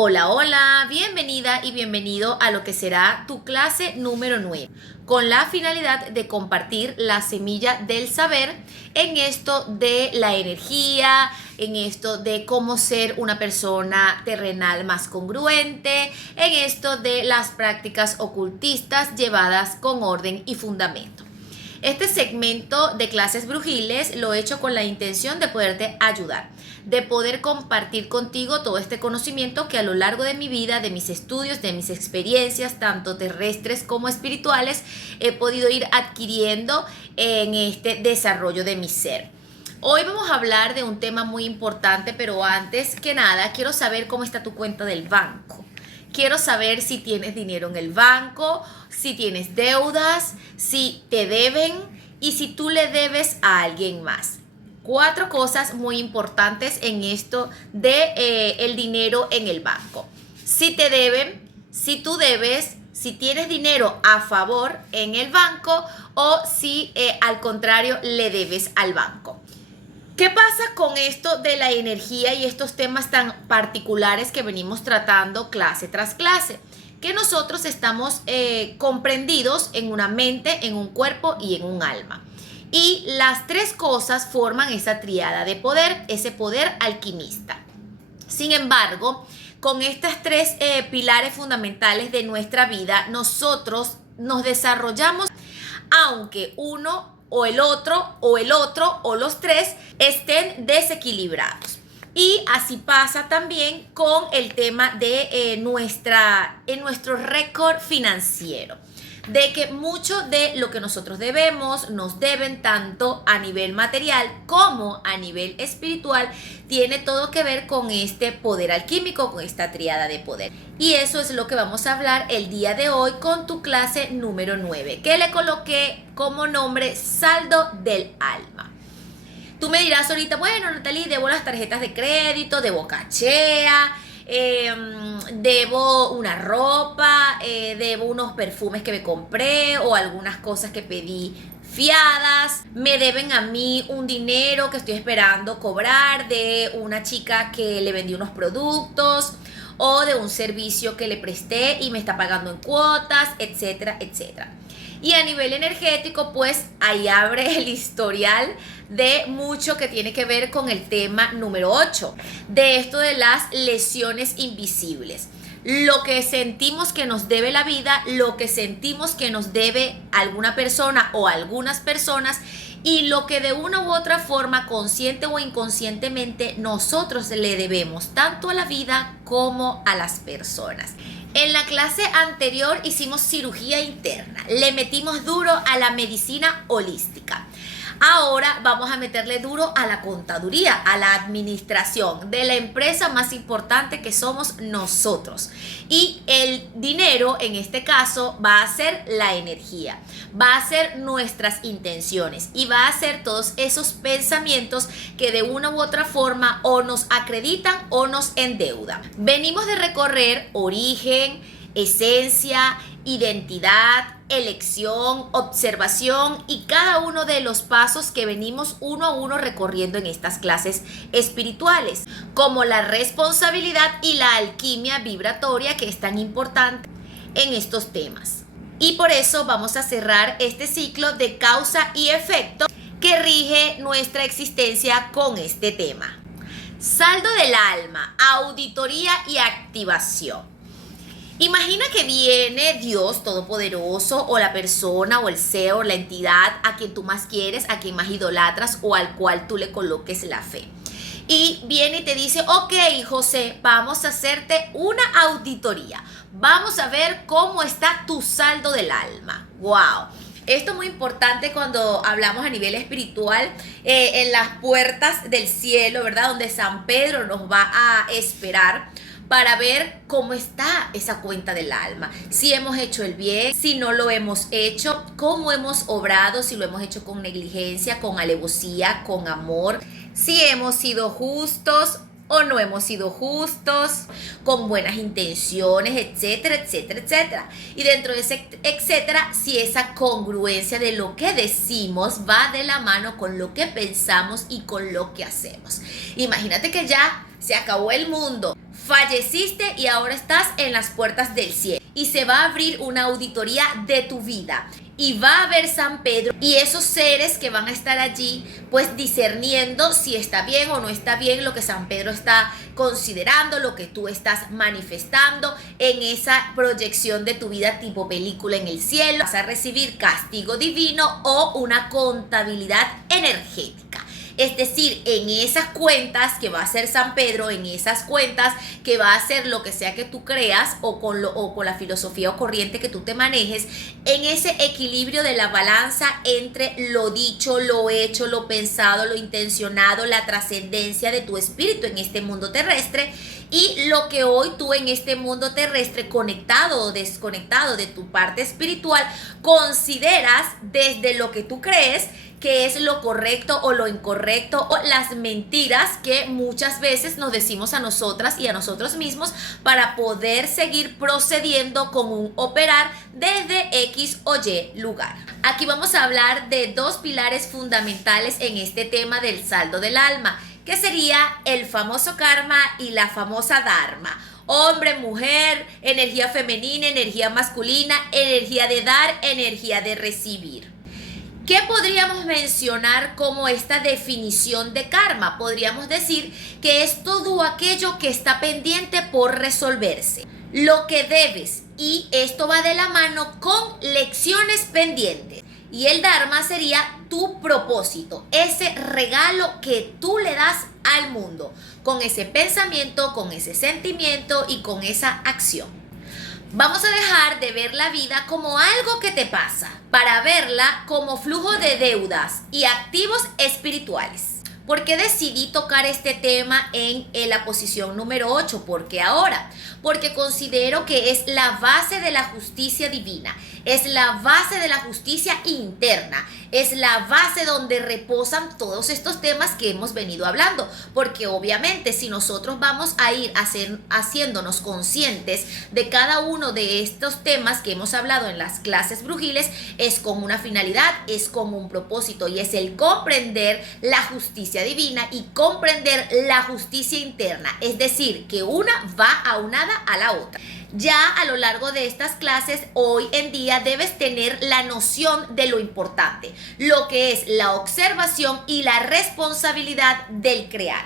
Hola, hola, bienvenida y bienvenido a lo que será tu clase número 9, con la finalidad de compartir la semilla del saber en esto de la energía, en esto de cómo ser una persona terrenal más congruente, en esto de las prácticas ocultistas llevadas con orden y fundamento. Este segmento de clases brujiles lo he hecho con la intención de poderte ayudar, de poder compartir contigo todo este conocimiento que a lo largo de mi vida, de mis estudios, de mis experiencias, tanto terrestres como espirituales, he podido ir adquiriendo en este desarrollo de mi ser. Hoy vamos a hablar de un tema muy importante, pero antes que nada quiero saber cómo está tu cuenta del banco. Quiero saber si tienes dinero en el banco, si tienes deudas, si te deben y si tú le debes a alguien más. 4 cosas muy importantes en esto de el dinero en el banco. Si te deben, si tú debes, si tienes dinero a favor en el banco o si al contrario le debes al banco. ¿Qué pasa con esto de la energía y estos temas tan particulares que venimos tratando clase tras clase? Que nosotros estamos comprendidos en una mente, en un cuerpo y en un alma. Y las 3 cosas forman esa tríada de poder, ese poder alquimista. Sin embargo, con estas 3 pilares fundamentales de nuestra vida, nosotros nos desarrollamos, aunque uno o el otro o los 3 estén desequilibrados. Y así pasa también con el tema de nuestro récord financiero, de que mucho de lo que nosotros debemos, nos deben tanto a nivel material como a nivel espiritual, tiene todo que ver con este poder alquímico, con esta tríada de poder. Y eso es lo que vamos a hablar el día de hoy con tu clase número 9, que le coloqué como nombre saldo del alma. Tú me dirás ahorita, bueno, Natalie, debo las tarjetas de crédito, debo cachea, debo una ropa, debo unos perfumes que me compré o algunas cosas que pedí fiadas, me deben a mí un dinero que estoy esperando cobrar de una chica que le vendí unos productos o de un servicio que le presté y me está pagando en cuotas, etcétera, etcétera. Y a nivel energético, pues ahí abre el historial de mucho que tiene que ver con el tema número 8, de esto de las lesiones invisibles. Lo que sentimos que nos debe la vida, lo que sentimos que nos debe alguna persona o algunas personas y lo que de una u otra forma, consciente o inconscientemente, nosotros le debemos tanto a la vida como a las personas. En la clase anterior hicimos cirugía interna, le metimos duro a la medicina holística. Ahora vamos a meterle duro a la contaduría, a la administración de la empresa más importante que somos nosotros. Y el dinero, en este caso, va a ser la energía, va a ser nuestras intenciones y va a ser todos esos pensamientos que de una u otra forma o nos acreditan o nos endeudan. Venimos de recorrer origen, esencia, identidad, elección, observación y cada uno de los pasos que venimos uno a uno recorriendo en estas clases espirituales, como la responsabilidad y la alquimia vibratoria que es tan importante en estos temas. Y por eso vamos a cerrar este ciclo de causa y efecto que rige nuestra existencia con este tema. Saldo del alma, auditoría y activación. Imagina que viene Dios Todopoderoso o la persona o el ser o la entidad a quien tú más quieres, a quien más idolatras o al cual tú le coloques la fe. Y viene y te dice, ok, José, vamos a hacerte una auditoría. Vamos a ver cómo está tu saldo del alma. ¡Wow! Esto es muy importante cuando hablamos a nivel espiritual, en las puertas del cielo, ¿verdad? Donde San Pedro nos va a esperar para ver cómo está esa cuenta del alma, si hemos hecho el bien, si no lo hemos hecho, cómo hemos obrado, si lo hemos hecho con negligencia, con alevosía, con amor, si hemos sido justos o no hemos sido justos, con buenas intenciones, etcétera, etcétera, etcétera. Y dentro de ese etcétera, si esa congruencia de lo que decimos va de la mano con lo que pensamos y con lo que hacemos. Imagínate que ya se acabó el mundo, falleciste y ahora estás en las puertas del cielo. Y se va a abrir una auditoría de tu vida. Y va a haber San Pedro y esos seres que van a estar allí, pues discerniendo si está bien o no está bien lo que San Pedro está considerando, lo que tú estás manifestando en esa proyección de tu vida tipo película en el cielo. Vas a recibir castigo divino o una contabilidad energética. Es decir, en esas cuentas que va a hacer San Pedro, en esas cuentas que va a hacer lo que sea que tú creas o con la filosofía o corriente que tú te manejes, en ese equilibrio de la balanza entre lo dicho, lo hecho, lo pensado, lo intencionado, la trascendencia de tu espíritu en este mundo terrestre y lo que hoy tú en este mundo terrestre, conectado o desconectado de tu parte espiritual, consideras desde lo que tú crees que es lo correcto o lo incorrecto o las mentiras que muchas veces nos decimos a nosotras y a nosotros mismos para poder seguir procediendo con un operar desde X o Y lugar. Aquí vamos a hablar de dos pilares fundamentales en este tema del saldo del alma, que sería el famoso karma y la famosa dharma. Hombre, mujer, energía femenina, energía masculina, energía de dar, energía de recibir. ¿Qué podríamos mencionar como esta definición de karma? Podríamos decir que es todo aquello que está pendiente por resolverse, lo que debes, y esto va de la mano con lecciones pendientes. Y el dharma sería tu propósito, ese regalo que tú le das al mundo, con ese pensamiento, con ese sentimiento y con esa acción. Vamos a dejar de ver la vida como algo que te pasa, para verla como flujo de deudas y activos espirituales. ¿Por qué decidí tocar este tema en la posición número 8? ¿Por qué ahora? Porque considero que es la base de la justicia divina, es la base de la justicia interna, es la base donde reposan todos estos temas que hemos venido hablando, porque obviamente si nosotros vamos a ir haciéndonos conscientes de cada uno de estos temas que hemos hablado en las clases brujiles, es con una finalidad, es con un propósito, y es el comprender la justicia divina y comprender la justicia interna, es decir, que una va aunada a la otra. Ya a lo largo de estas clases, hoy en día debes tener la noción de lo importante, lo que es la observación y la responsabilidad del crear.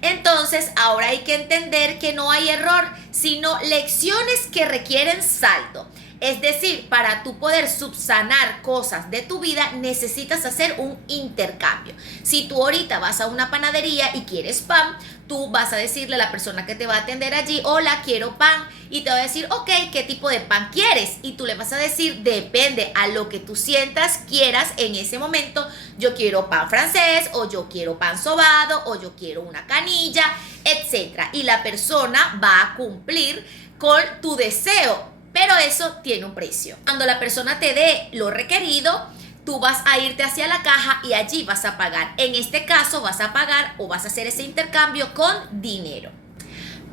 Entonces, ahora hay que entender que no hay error, sino lecciones que requieren saldo. Es decir, para tú poder subsanar cosas de tu vida, necesitas hacer un intercambio. Si tú ahorita vas a una panadería y quieres pan, tú vas a decirle a la persona que te va a atender allí, hola, quiero pan, y te va a decir, ok, ¿qué tipo de pan quieres? Y tú le vas a decir, depende a lo que tú sientas, quieras en ese momento, yo quiero pan francés, o yo quiero pan sobado, o yo quiero una canilla, etc. Y la persona va a cumplir con tu deseo, pero eso tiene un precio. Cuando la persona te dé lo requerido, tú vas a irte hacia la caja y allí vas a pagar. En este caso vas a pagar o vas a hacer ese intercambio con dinero.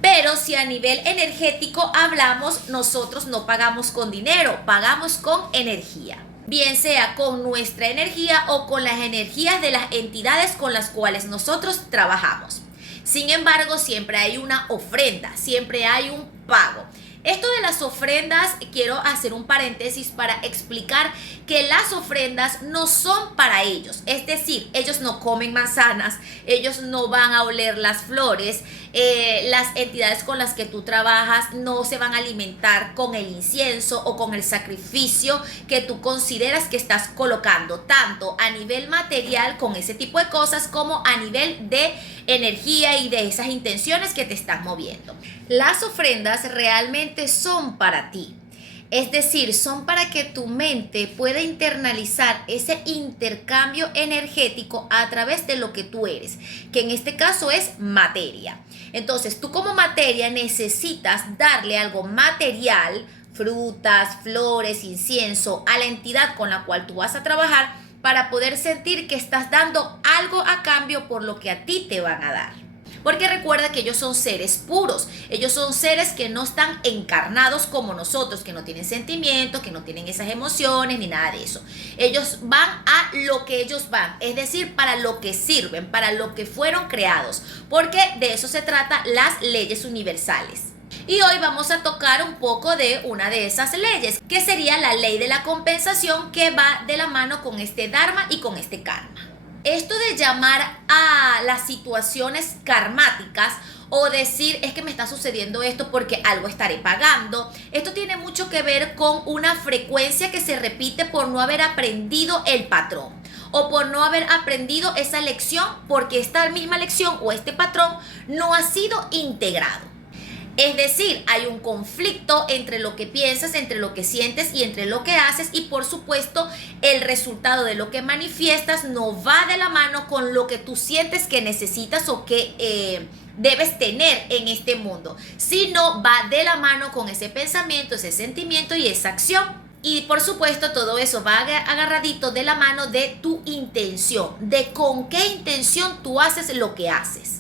Pero si a nivel energético hablamos, nosotros no pagamos con dinero, pagamos con energía. Bien sea con nuestra energía o con las energías de las entidades con las cuales nosotros trabajamos. Sin embargo, siempre hay una ofrenda, siempre hay un pago. Esto de las ofrendas, quiero hacer un paréntesis para explicar que las ofrendas no son para ellos. Es decir, ellos no comen manzanas, ellos no van a oler las flores, las entidades con las que tú trabajas no se van a alimentar con el incienso o con el sacrificio que tú consideras que estás colocando, tanto a nivel material con ese tipo de cosas como a nivel de energía y de esas intenciones que te están moviendo. Las ofrendas realmente son para ti. Es decir, son para que tu mente pueda internalizar ese intercambio energético a través de lo que tú eres, que en este caso es materia. Entonces, tú como materia necesitas darle algo material, frutas, flores, incienso, a la entidad con la cual tú vas a trabajar para poder sentir que estás dando algo a cambio por lo que a ti te van a dar. Porque recuerda que ellos son seres puros, ellos son seres que no están encarnados como nosotros, que no tienen sentimientos, que no tienen esas emociones ni nada de eso. Ellos van a lo que ellos van, es decir, para lo que sirven, para lo que fueron creados, porque de eso se trata las leyes universales. Y hoy vamos a tocar un poco de una de esas leyes, que sería la ley de la compensación, que va de la mano con este dharma y con este karma. Esto de llamar a las situaciones karmáticas o decir es que me está sucediendo esto porque algo estaré pagando, esto tiene mucho que ver con una frecuencia que se repite por no haber aprendido el patrón o por no haber aprendido esa lección, porque esta misma lección o este patrón no ha sido integrado. Es decir, hay un conflicto entre lo que piensas, entre lo que sientes y entre lo que haces, y por supuesto el resultado de lo que manifiestas no va de la mano con lo que tú sientes que necesitas o que debes tener en este mundo, sino va de la mano con ese pensamiento, ese sentimiento y esa acción. Y por supuesto todo eso va agarradito de la mano de tu intención, de con qué intención tú haces lo que haces.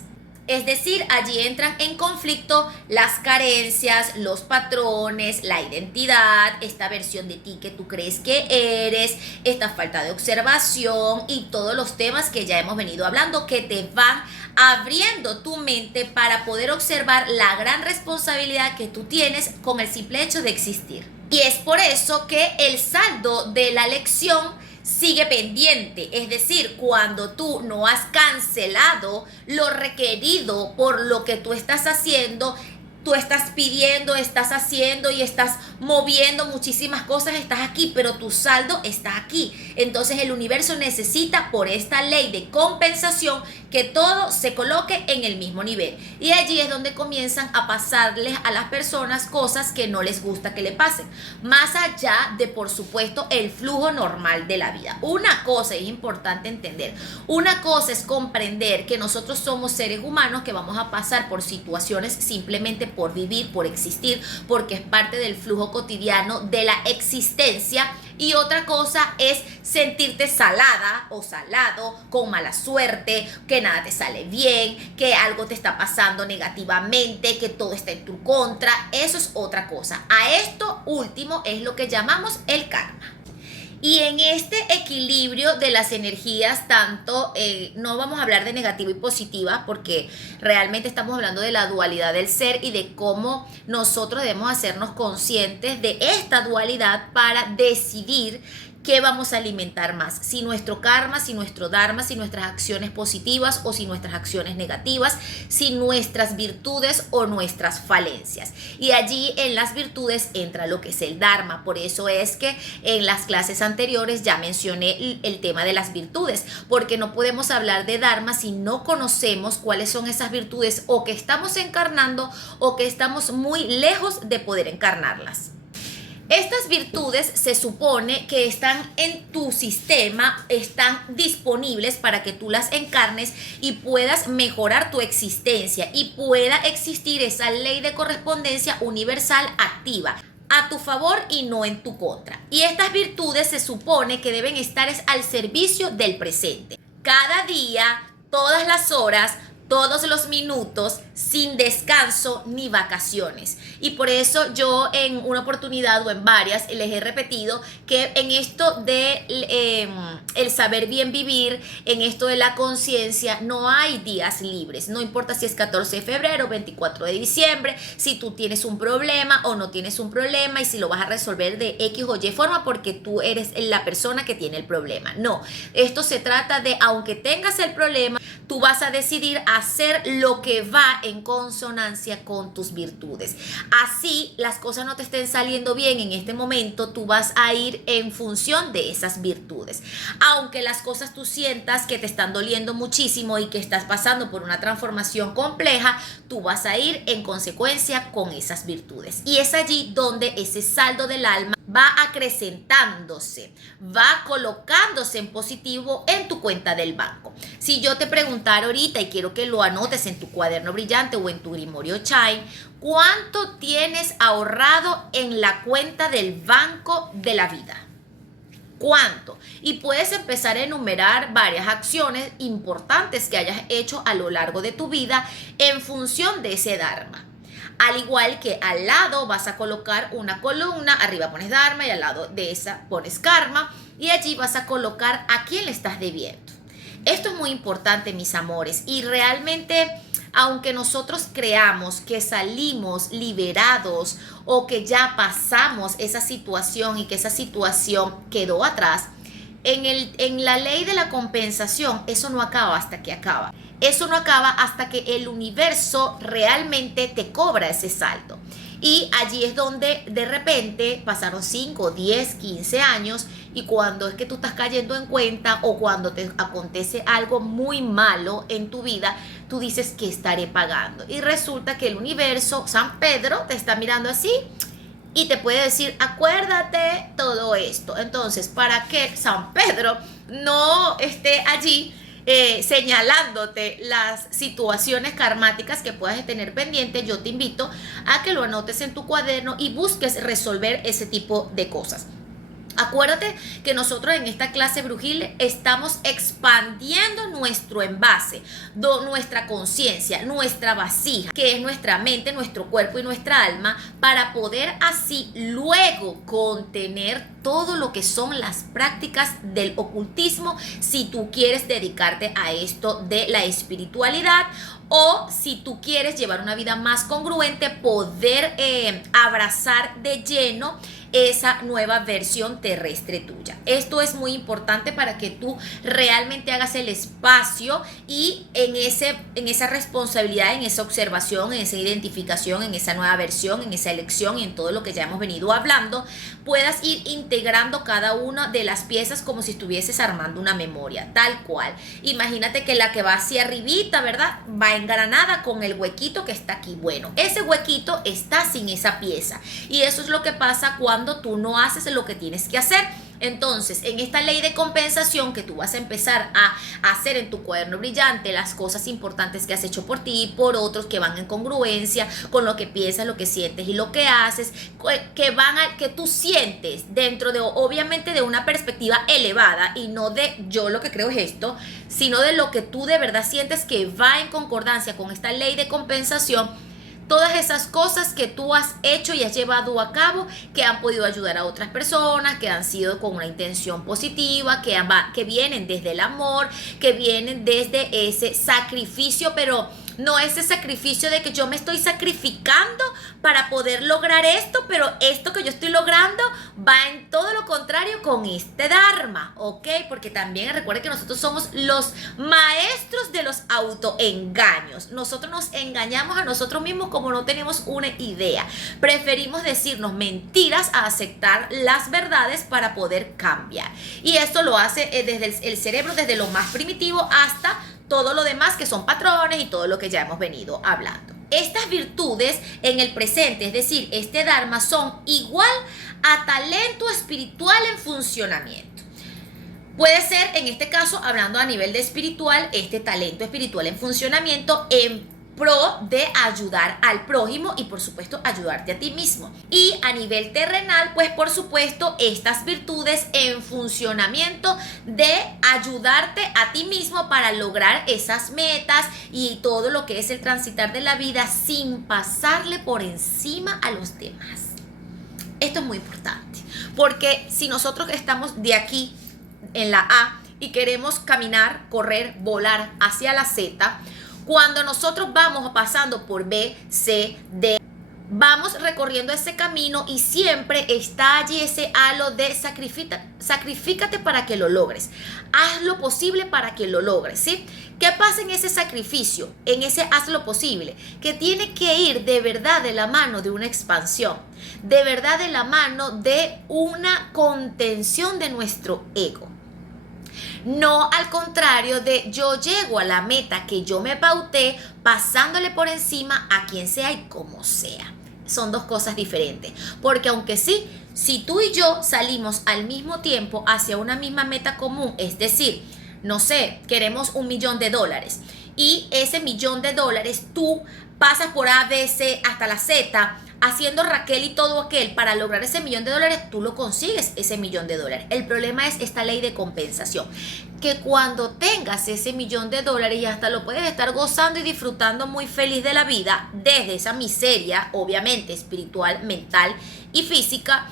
Es decir, allí entran en conflicto las carencias, los patrones, la identidad, esta versión de ti que tú crees que eres, esta falta de observación y todos los temas que ya hemos venido hablando, que te van abriendo tu mente para poder observar la gran responsabilidad que tú tienes con el simple hecho de existir. Y es por eso que el saldo de la lección sigue pendiente, es decir, cuando tú no has cancelado lo requerido por lo que tú estás haciendo, tú estás pidiendo, estás haciendo y estás moviendo muchísimas cosas, estás aquí, pero tu saldo está aquí. Entonces el universo necesita, por esta ley de compensación, que todo se coloque en el mismo nivel. Y allí es donde comienzan a pasarles a las personas cosas que no les gusta que le pasen. Más allá de, por supuesto, el flujo normal de la vida. Una cosa es importante entender. Una cosa es comprender que nosotros somos seres humanos que vamos a pasar por situaciones simplemente por vivir, por existir, porque es parte del flujo cotidiano de la existencia. Y otra cosa es sentirte salada o salado, con mala suerte, que nada te sale bien, que algo te está pasando negativamente, que todo está en tu contra. Eso es otra cosa. A esto último es lo que llamamos el karma. Y en este equilibrio de las energías, tanto no vamos a hablar de negativa y positiva, porque realmente estamos hablando de la dualidad del ser y de cómo nosotros debemos hacernos conscientes de esta dualidad para decidir qué vamos a alimentar más, si nuestro karma, si nuestro dharma, si nuestras acciones positivas o si nuestras acciones negativas, si nuestras virtudes o nuestras falencias. Y allí en las virtudes entra lo que es el dharma. Por eso es que en las clases anteriores ya mencioné el tema de las virtudes, porque no podemos hablar de dharma si no conocemos cuáles son esas virtudes, o que estamos encarnando o que estamos muy lejos de poder encarnarlas. Estas virtudes se supone que están en tu sistema, están disponibles para que tú las encarnes y puedas mejorar tu existencia y pueda existir esa ley de correspondencia universal activa a tu favor y no en tu contra. Y estas virtudes se supone que deben estar al servicio del presente. Cada día, todas las horas, todos los minutos, sin descanso ni vacaciones. Y por eso yo en una oportunidad o en varias les he repetido que en esto de el saber bien vivir, en esto de la conciencia, no hay días libres. No importa si es 14 de febrero, 24 de diciembre, si tú tienes un problema o no tienes un problema y si lo vas a resolver de X o Y forma porque tú eres la persona que tiene el problema. No, esto se trata de, aunque tengas el problema, tú vas a decidir hacer lo que va en consonancia con tus virtudes. Así las cosas no te estén saliendo bien en este momento, tú vas a ir en función de esas virtudes. Aunque las cosas tú sientas que te están doliendo muchísimo y que estás pasando por una transformación compleja, tú vas a ir en consecuencia con esas virtudes. Y es allí donde ese saldo del alma va acrecentándose, va colocándose en positivo en tu cuenta del banco. Si yo te preguntara ahorita, y quiero que lo anotes en tu cuaderno brillante o en tu grimorio Chime, ¿cuánto tienes ahorrado en la cuenta del banco de la vida? ¿Cuánto? Y puedes empezar a enumerar varias acciones importantes que hayas hecho a lo largo de tu vida en función de ese Dharma. Al igual que al lado vas a colocar una columna, arriba pones Dharma y al lado de esa pones Karma, y allí vas a colocar a quién le estás debiendo. Esto es muy importante, mis amores, y realmente, aunque nosotros creamos que salimos liberados o que ya pasamos esa situación y que esa situación quedó atrás, en la ley de la compensación eso no acaba hasta que acaba. Eso no acaba hasta que el universo realmente te cobra ese saldo. Y allí es donde de repente pasaron 5, 10, 15 años y cuando es que tú estás cayendo en cuenta o cuando te acontece algo muy malo en tu vida, tú dices que estaré pagando. Y resulta que el universo, San Pedro, te está mirando así y te puede decir, acuérdate todo esto. Entonces, para que San Pedro no esté allí señalándote las situaciones karmáticas que puedas tener pendiente, yo te invito a que lo anotes en tu cuaderno y busques resolver ese tipo de cosas. Acuérdate que nosotros en esta clase brujil estamos expandiendo nuestro envase, nuestra conciencia, nuestra vasija, que es nuestra mente, nuestro cuerpo y nuestra alma, para poder así luego contener todo lo que son las prácticas del ocultismo, si tú quieres dedicarte a esto de la espiritualidad, o si tú quieres llevar una vida más congruente, poder abrazar de lleno esa nueva versión terrestre tuya. Esto es muy importante para que tú realmente hagas el espacio y en esa responsabilidad, en esa observación, en esa identificación, en esa nueva versión, en esa elección y en todo lo que ya hemos venido hablando, puedas ir integrando cada una de las piezas como si estuvieses armando una memoria, tal cual. Imagínate que la que va hacia arribita, ¿verdad? Va engranada con el huequito que está aquí. Bueno, ese huequito está sin esa pieza y eso es lo que pasa cuando tú no haces lo que tienes que hacer. Entonces, en esta ley de compensación que tú vas a empezar a hacer en tu cuaderno brillante, las cosas importantes que has hecho por ti y por otros, que van en congruencia con lo que piensas, lo que sientes y lo que haces, que tú sientes dentro de, obviamente, de una perspectiva elevada y no de yo lo que creo es esto, sino de lo que tú de verdad sientes que va en concordancia con esta ley de compensación. Todas esas cosas que tú has hecho y has llevado a cabo, que han podido ayudar a otras personas, que han sido con una intención positiva, que vienen desde el amor, que vienen desde ese sacrificio, pero no ese sacrificio de que yo me estoy sacrificando para poder lograr esto, pero esto que yo estoy logrando va en todo lo contrario con este Dharma, ¿ok? Porque también recuerden que nosotros somos los maestros de los autoengaños. Nosotros nos engañamos a nosotros mismos como no tenemos una idea. Preferimos decirnos mentiras a aceptar las verdades para poder cambiar. Y esto lo hace desde el cerebro, desde lo más primitivo hasta todo lo demás que son patrones y todo lo que ya hemos venido hablando. Estas virtudes en el presente, es decir, este Dharma, son igual a talento espiritual en funcionamiento. Puede ser, en este caso, hablando a nivel de espiritual, este talento espiritual en funcionamiento en pro de ayudar al prójimo y por supuesto ayudarte a ti mismo. Y a nivel terrenal, pues por supuesto estas virtudes en funcionamiento de ayudarte a ti mismo para lograr esas metas y todo lo que es el transitar de la vida sin pasarle por encima a los demás. Esto es muy importante porque si nosotros estamos de aquí en la A y queremos caminar, correr, volar hacia la Z, cuando nosotros vamos pasando por B, C, D, vamos recorriendo ese camino y siempre está allí ese halo de sacrifícate para que lo logres. Haz lo posible para que lo logres, ¿sí? ¿Qué pasa en ese sacrificio? En ese haz lo posible, que tiene que ir de verdad de la mano de una expansión, de verdad de la mano de una contención de nuestro ego. No al contrario de yo llego a la meta que yo me pauté pasándole por encima a quien sea y como sea. Son dos cosas diferentes. Porque aunque sí, si tú y yo salimos al mismo tiempo hacia una misma meta común, es decir, no sé, queremos $1.000.000 y ese $1.000.000 tú pasas por A, B, C hasta la Z, haciendo Raquel y todo aquel para lograr ese $1.000.000, tú lo consigues, ese $1.000.000. El problema es esta ley de compensación, que cuando tengas ese $1.000.000 y hasta lo puedes estar gozando y disfrutando muy feliz de la vida, desde esa miseria, obviamente espiritual, mental y física,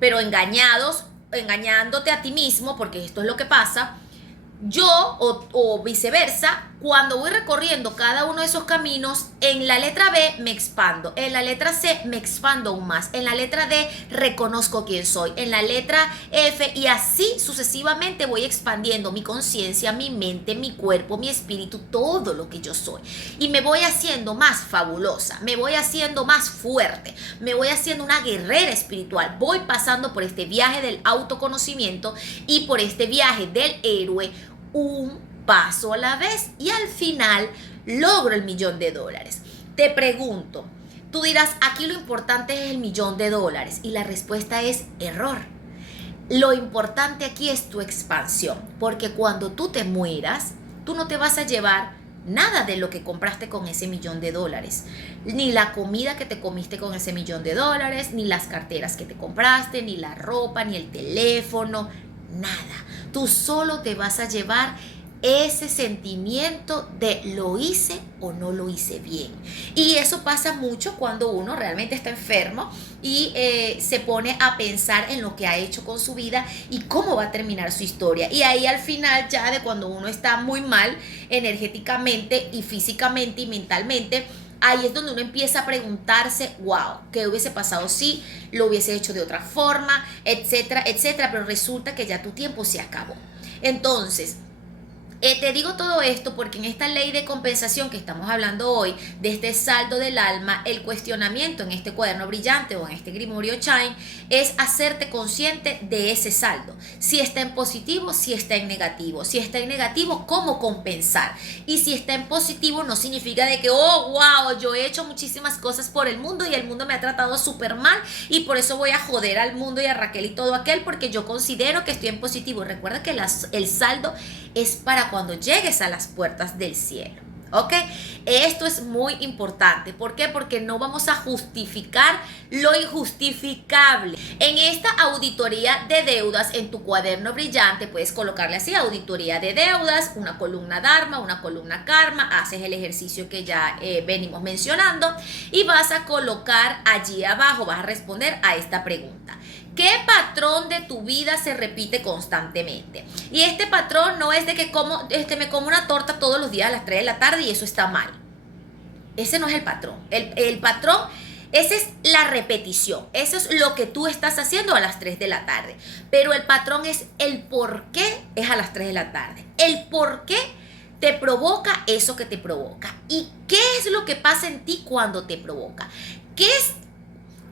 pero engañándote a ti mismo, porque esto es lo que pasa. Yo o viceversa, cuando voy recorriendo cada uno de esos caminos, en la letra B me expando, en la letra C me expando aún más, en la letra D reconozco quién soy, en la letra F, y así sucesivamente voy expandiendo mi conciencia, mi mente, mi cuerpo, mi espíritu, todo lo que yo soy, y me voy haciendo más fabulosa, me voy haciendo más fuerte, me voy haciendo una guerrera espiritual. Voy pasando por este viaje del autoconocimiento y por este viaje del héroe, un paso a la vez, y al final logro el $1.000.000. Te pregunto, tú dirás, aquí lo importante es el $1.000.000, y la respuesta es error. Lo importante aquí es tu expansión, porque cuando tú te mueras, tú no te vas a llevar nada de lo que compraste con ese $1.000.000, ni la comida que te comiste con ese $1.000.000, ni las carteras que te compraste, ni la ropa, ni el teléfono, nada. Tú solo te vas a llevar ese sentimiento de lo hice o no lo hice bien. Y eso pasa mucho cuando uno realmente está enfermo y se pone a pensar en lo que ha hecho con su vida y cómo va a terminar su historia. Y ahí al final, ya de cuando uno está muy mal energéticamente y físicamente y mentalmente, ahí es donde uno empieza a preguntarse, wow, ¿qué hubiese pasado si lo hubiese hecho de otra forma? Etcétera, etcétera. Pero resulta que ya tu tiempo se acabó. Entonces, te digo todo esto porque en esta ley de compensación que estamos hablando hoy, de este saldo del alma, el cuestionamiento en este cuaderno brillante o en este Grimorio Shine es hacerte consciente de ese saldo. Si está en positivo, si está en negativo. Si está en negativo, ¿cómo compensar? Y si está en positivo, no significa de que, oh, wow, yo he hecho muchísimas cosas por el mundo y el mundo me ha tratado súper mal y por eso voy a joder al mundo y a Raquel y todo aquel porque yo considero que estoy en positivo. Recuerda que el saldo es para cuando llegues a las puertas del cielo, ¿ok? Esto es muy importante. ¿Por qué? Porque no vamos a justificar lo injustificable. En esta auditoría de deudas, en tu cuaderno brillante, puedes colocarle así, auditoría de deudas, una columna Dharma, una columna Karma, haces el ejercicio que ya venimos mencionando y vas a colocar allí abajo, vas a responder a esta pregunta. ¿Qué patrón de tu vida se repite constantemente? Y este patrón no es de que me como una torta todos los días a las 3 de la tarde y eso está mal. Ese no es el patrón. El patrón, esa es la repetición. Eso es lo que tú estás haciendo a las 3 de la tarde. Pero el patrón es el por qué es a las 3 de la tarde. El por qué te provoca eso que te provoca. ¿Y qué es lo que pasa en ti cuando te provoca?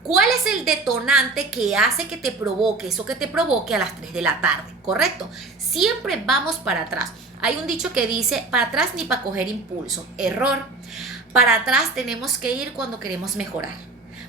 ¿Cuál es el detonante que hace que te provoque eso que te provoque a las 3 de la tarde? ¿Correcto? Siempre vamos para atrás. Hay un dicho que dice, para atrás ni para coger impulso. Error. Para atrás tenemos que ir cuando queremos mejorar.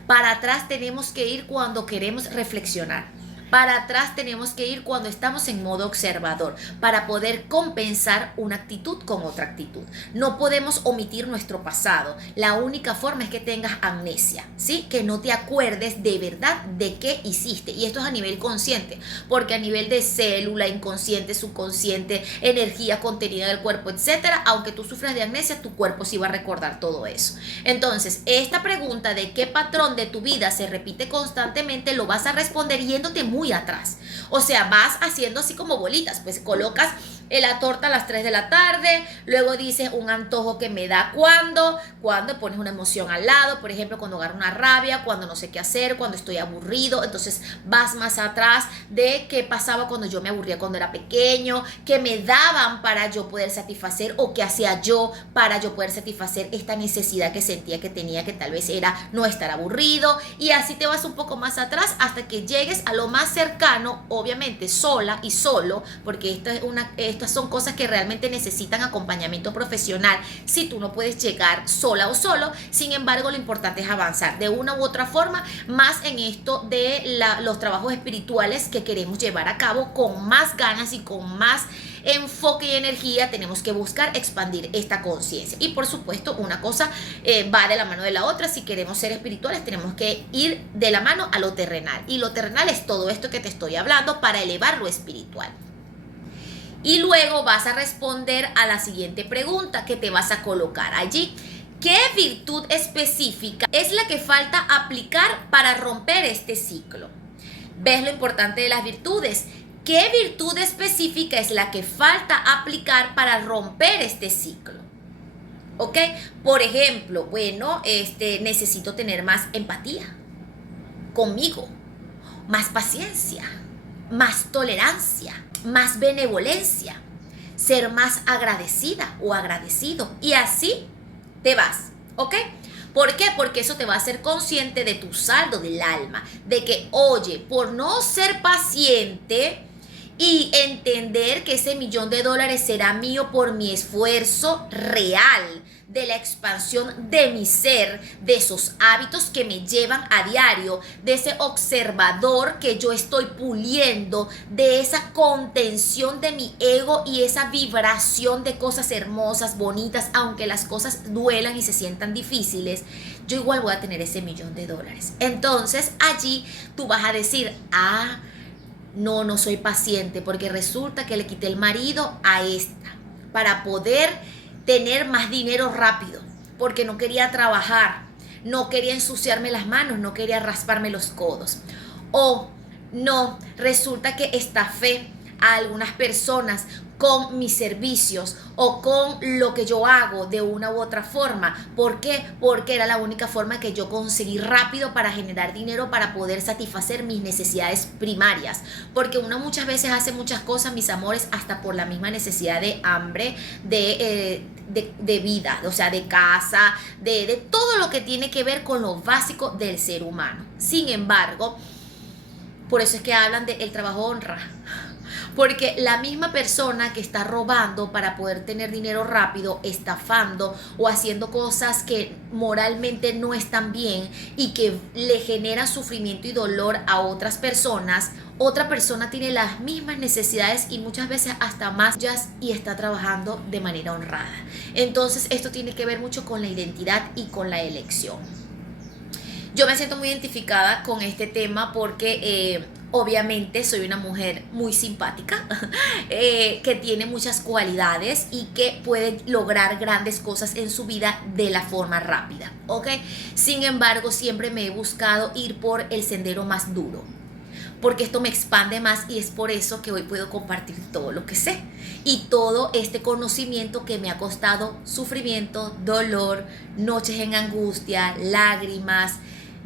Para atrás tenemos que ir cuando queremos reflexionar. Para atrás tenemos que ir cuando estamos en modo observador para poder compensar una actitud con otra actitud. No podemos omitir nuestro pasado. La única forma es que tengas amnesia, ¿sí? Que no te acuerdes de verdad de qué hiciste. Y esto es a nivel consciente, porque a nivel de célula, inconsciente, subconsciente, energía contenida del cuerpo, etcétera, aunque tú sufras de amnesia, tu cuerpo sí va a recordar todo eso. Entonces, esta pregunta de qué patrón de tu vida se repite constantemente lo vas a responder yéndote muy atrás. O sea, vas haciendo así como bolitas, pues colocas la torta a las 3 de la tarde, luego dices un antojo que me da cuando pones una emoción al lado, por ejemplo, cuando agarro una rabia, cuando no sé qué hacer, cuando estoy aburrido, entonces vas más atrás de qué pasaba cuando yo me aburría cuando era pequeño, qué me daban para yo poder satisfacer o qué hacía yo para yo poder satisfacer esta necesidad que sentía que tenía, que tal vez era no estar aburrido, y así te vas un poco más atrás hasta que llegues a lo más cercano, obviamente sola y solo, porque esto estas son cosas que realmente necesitan acompañamiento profesional si tú no puedes llegar sola o solo. Sin embargo, lo importante es avanzar de una u otra forma, más en esto de los trabajos espirituales que queremos llevar a cabo con más ganas y con más enfoque y energía. Tenemos que buscar expandir esta conciencia, y por supuesto una cosa va de la mano de la otra. Si queremos ser espirituales, tenemos que ir de la mano a lo terrenal, y lo terrenal es todo esto que te estoy hablando para elevar lo espiritual. Y luego vas a responder a la siguiente pregunta que te vas a colocar allí: ¿qué virtud específica es la que falta aplicar para romper este ciclo? ¿Ves lo importante de las virtudes? ¿Qué virtud específica es la que falta aplicar para romper este ciclo? ¿Ok? Por ejemplo, bueno, necesito tener más empatía conmigo, más paciencia, más tolerancia, más benevolencia, ser más agradecida o agradecido, y así te vas, ¿ok? ¿Por qué? Porque eso te va a hacer consciente de tu saldo del alma, de que, oye, por no ser paciente y entender que ese $1.000.000 será mío por mi esfuerzo real, de la expansión de mi ser, de esos hábitos que me llevan a diario, de ese observador que yo estoy puliendo, de esa contención de mi ego y esa vibración de cosas hermosas, bonitas, aunque las cosas duelan y se sientan difíciles, yo igual voy a tener ese $1.000.000. Entonces allí tú vas a decir, no soy paciente porque resulta que le quité el marido a esta para poder tener más dinero rápido, porque no quería trabajar, no quería ensuciarme las manos, no quería rasparme los codos. O no, resulta que estafé a algunas personas con mis servicios o con lo que yo hago de una u otra forma. ¿Por qué? Porque era la única forma que yo conseguí rápido para generar dinero para poder satisfacer mis necesidades primarias. Porque uno muchas veces hace muchas cosas, mis amores, hasta por la misma necesidad de hambre, de vida, o sea, de casa, de todo lo que tiene que ver con lo básico del ser humano. Sin embargo, por eso es que hablan de el trabajo honra. Porque la misma persona que está robando para poder tener dinero rápido, estafando o haciendo cosas que moralmente no están bien y que le generan sufrimiento y dolor a otras personas, otra persona tiene las mismas necesidades y muchas veces hasta más y está trabajando de manera honrada. Entonces esto tiene que ver mucho con la identidad y con la elección. Yo me siento muy identificada con este tema porque obviamente soy una mujer muy simpática, que tiene muchas cualidades y que puede lograr grandes cosas en su vida de la forma rápida, ¿ok? Sin embargo, siempre me he buscado ir por el sendero más duro, porque esto me expande más, y es por eso que hoy puedo compartir todo lo que sé y todo este conocimiento que me ha costado sufrimiento, dolor, noches en angustia, lágrimas,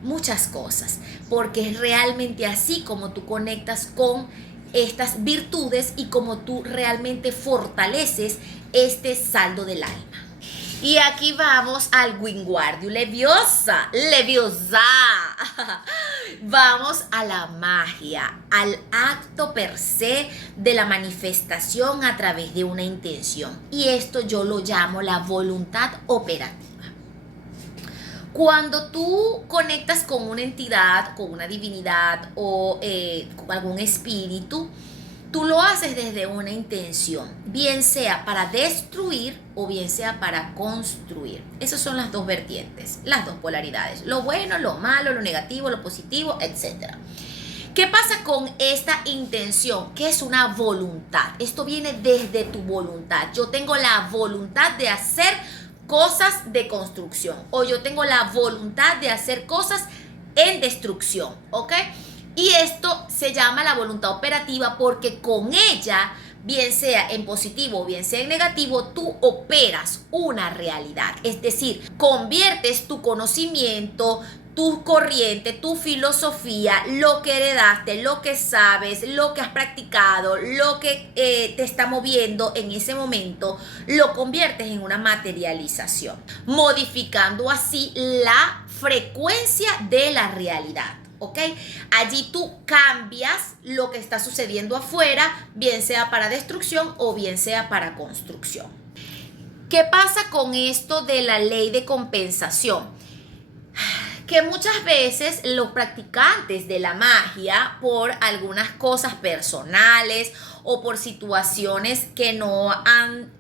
muchas cosas, porque es realmente así como tú conectas con estas virtudes y como tú realmente fortaleces este saldo del alma. Y aquí vamos al Wingardium Leviosa. Vamos a la magia, al acto per se de la manifestación a través de una intención. Y esto yo lo llamo la voluntad operativa. Cuando tú conectas con una entidad, con una divinidad o con algún espíritu, tú lo haces desde una intención, bien sea para destruir o bien sea para construir. Esas son las dos vertientes, las dos polaridades, lo bueno, lo malo, lo negativo, lo positivo, etc. ¿Qué pasa con esta intención? Que es una voluntad. Esto viene desde tu voluntad. Yo tengo la voluntad de hacer cosas de construcción, o yo tengo la voluntad de hacer cosas en destrucción, ¿ok? Y esto se llama la voluntad operativa porque con ella, bien sea en positivo o bien sea en negativo, tú operas una realidad. Es decir, conviertes tu conocimiento, tu corriente, tu filosofía, lo que heredaste, lo que sabes, lo que has practicado, lo que te está moviendo en ese momento, lo conviertes en una materialización, modificando así la frecuencia de la realidad. ¿ok? Allí tú cambias lo que está sucediendo afuera, bien sea para destrucción o bien sea para construcción. ¿Qué pasa con esto de la ley de compensación? Que muchas veces los practicantes de la magia, por algunas cosas personales o por situaciones que no han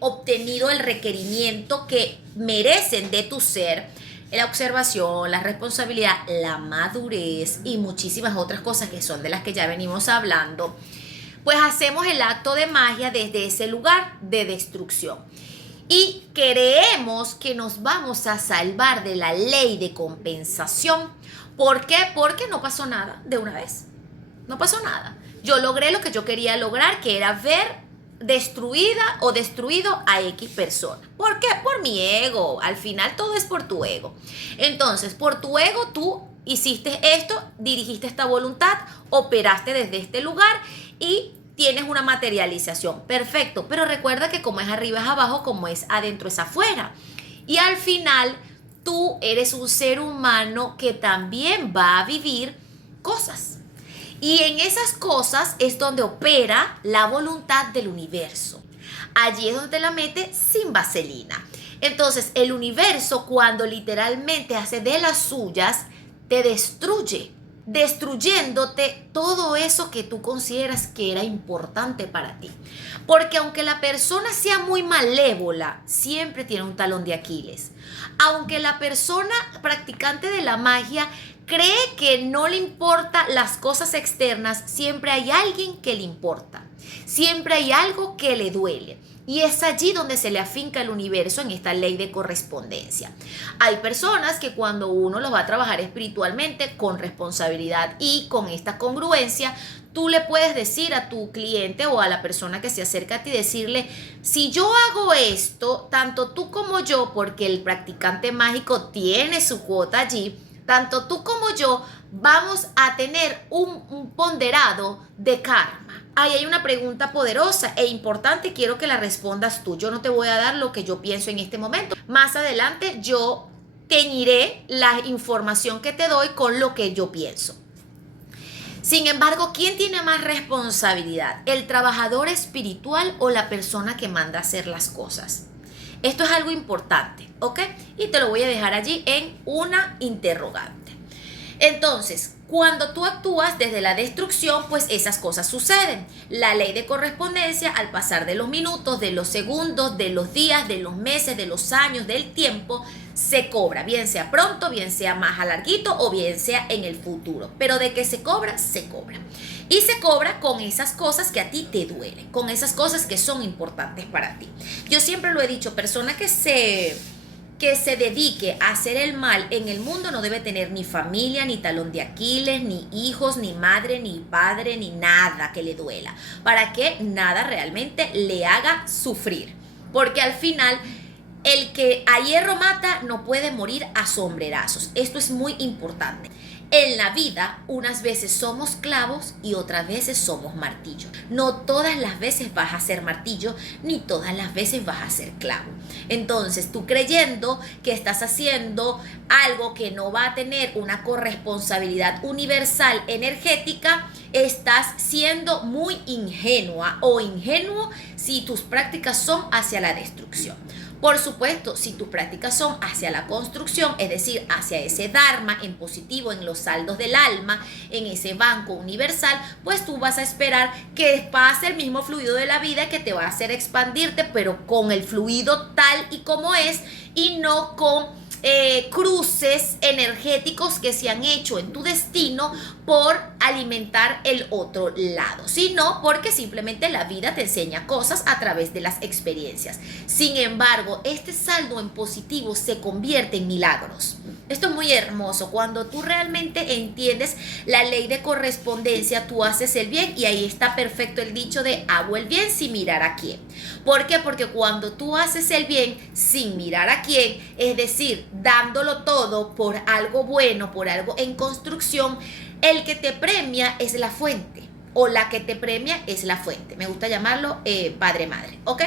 obtenido el requerimiento que merecen de tu ser, la observación, la responsabilidad, la madurez y muchísimas otras cosas que son de las que ya venimos hablando, pues hacemos el acto de magia desde ese lugar de destrucción. Y creemos que nos vamos a salvar de la ley de compensación. ¿Por qué? Porque no pasó nada de una vez. No pasó nada. Yo logré lo que yo quería lograr, que era ver destruida o destruido a X persona. ¿Por qué? Por mi ego. Al final todo es por tu ego. Entonces, por tu ego tú hiciste esto, dirigiste esta voluntad, operaste desde este lugar y tienes una materialización. Perfecto, pero recuerda que como es arriba es abajo, como es adentro es afuera. Y al final tú eres un ser humano que también va a vivir cosas. Y en esas cosas es donde opera la voluntad del universo. Allí es donde te la mete sin vaselina. Entonces el universo, cuando literalmente hace de las suyas, te destruye, destruyéndote todo eso que tú consideras que era importante para ti. Porque aunque la persona sea muy malévola, siempre tiene un talón de Aquiles. Aunque la persona practicante de la magia cree que no le importa las cosas externas, siempre hay alguien que le importa. Siempre hay algo que le duele. Y es allí donde se le afinca el universo en esta ley de correspondencia. Hay personas que cuando uno los va a trabajar espiritualmente con responsabilidad y con esta congruencia, tú le puedes decir a tu cliente o a la persona que se acerca a ti, decirle, si yo hago esto, tanto tú como yo, porque el practicante mágico tiene su cuota allí, tanto tú como yo vamos a tener un ponderado de karma. Ahí hay una pregunta poderosa e importante, quiero que la respondas tú. Yo no te voy a dar lo que yo pienso en este momento. Más adelante yo teñiré la información que te doy con lo que yo pienso. Sin embargo, ¿quién tiene más responsabilidad? ¿El trabajador espiritual o la persona que manda a hacer las cosas? Esto es algo importante, ¿ok? Y te lo voy a dejar allí en una interrogante. Entonces, cuando tú actúas desde la destrucción, pues esas cosas suceden. La ley de correspondencia, al pasar de los minutos, de los segundos, de los días, de los meses, de los años, del tiempo, se cobra, bien sea pronto, bien sea más alarguito o bien sea en el futuro. Pero de que se cobra, se cobra. Y se cobra con esas cosas que a ti te duelen, con esas cosas que son importantes para ti. Yo siempre lo he dicho, persona que se dedique a hacer el mal en el mundo no debe tener ni familia, ni talón de Aquiles, ni hijos, ni madre, ni padre, ni nada que le duela, para que nada realmente le haga sufrir. Porque al final, el que a hierro mata no puede morir a sombrerazos. Esto es muy importante. En la vida, unas veces somos clavos y otras veces somos martillo. No todas las veces vas a ser martillo, ni todas las veces vas a ser clavo. Entonces, tú creyendo que estás haciendo algo que no va a tener una corresponsabilidad universal energética, estás siendo muy ingenua o ingenuo si tus prácticas son hacia la destrucción. Por supuesto, si tus prácticas son hacia la construcción, es decir, hacia ese Dharma en positivo, en los saldos del alma, en ese banco universal, pues tú vas a esperar que pase el mismo fluido de la vida que te va a hacer expandirte, pero con el fluido tal y como es y no con cruces energéticos que se han hecho en tu destino por alimentar el otro lado, sino porque simplemente la vida te enseña cosas a través de las experiencias. Sin embargo, este saldo en positivo se convierte en milagros. Esto es muy hermoso. Cuando tú realmente entiendes la ley de correspondencia, tú haces el bien y ahí está perfecto el dicho de hago el bien sin mirar a quién. ¿Por qué? Porque cuando tú haces el bien sin mirar a quién, es decir, dándolo todo por algo bueno, por algo en construcción, el que te premia es la fuente o la que te premia es la fuente. Me gusta llamarlo padre-madre, ¿ok?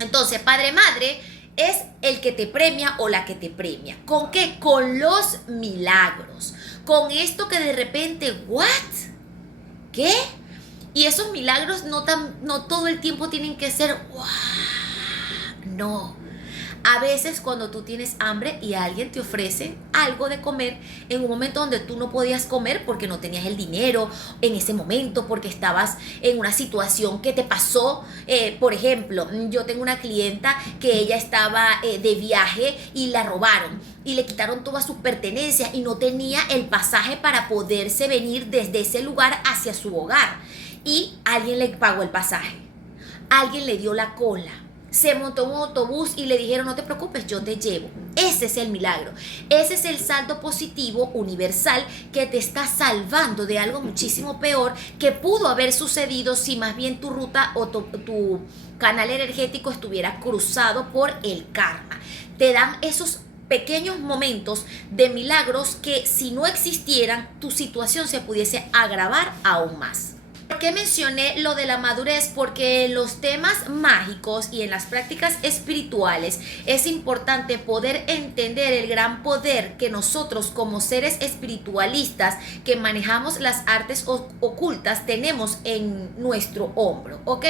Entonces, padre-madre es el que te premia o la que te premia. ¿Con qué? Con los milagros. con esto que de repente, ¿what? ¿Qué? Y esos milagros no todo el tiempo tienen que ser, ¡wow! No. A veces cuando tú tienes hambre y alguien te ofrece algo de comer en un momento donde tú no podías comer porque no tenías el dinero en ese momento, porque estabas en una situación que te pasó. Por ejemplo, yo tengo una clienta que ella estaba de viaje y la robaron y le quitaron todas sus pertenencias y no tenía el pasaje para poderse venir desde ese lugar hacia su hogar. Y alguien le pagó el pasaje, alguien le dio la cola, se montó en un autobús y le dijeron, no te preocupes, yo te llevo. Ese es el milagro. Ese es el saldo positivo universal que te está salvando de algo muchísimo peor que pudo haber sucedido si más bien tu ruta o tu canal energético estuviera cruzado por el karma. Te dan esos pequeños momentos de milagros que si no existieran, tu situación se pudiese agravar aún más. ¿Por qué mencioné lo de la madurez? Porque en los temas mágicos y en las prácticas espirituales es importante poder entender el gran poder que nosotros como seres espiritualistas que manejamos las artes ocultas tenemos en nuestro hombro, ¿ok?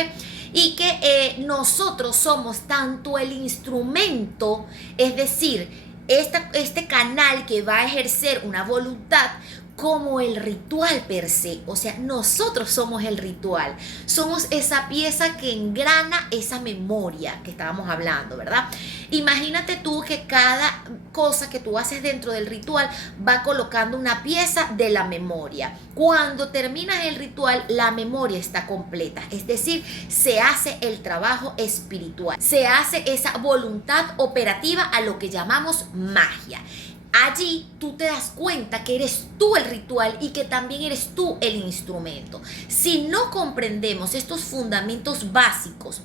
Y que nosotros somos tanto el instrumento, es decir, este canal que va a ejercer una voluntad, como el ritual per se. O sea, nosotros somos el ritual, somos esa pieza que engrana esa memoria que estábamos hablando, ¿verdad? Imagínate tú que cada cosa que tú haces dentro del ritual va colocando una pieza de la memoria. Cuando terminas el ritual, la memoria está completa, es decir, se hace el trabajo espiritual, se hace esa voluntad operativa a lo que llamamos magia. Allí tú te das cuenta que eres tú el ritual y que también eres tú el instrumento. Si no comprendemos estos fundamentos básicos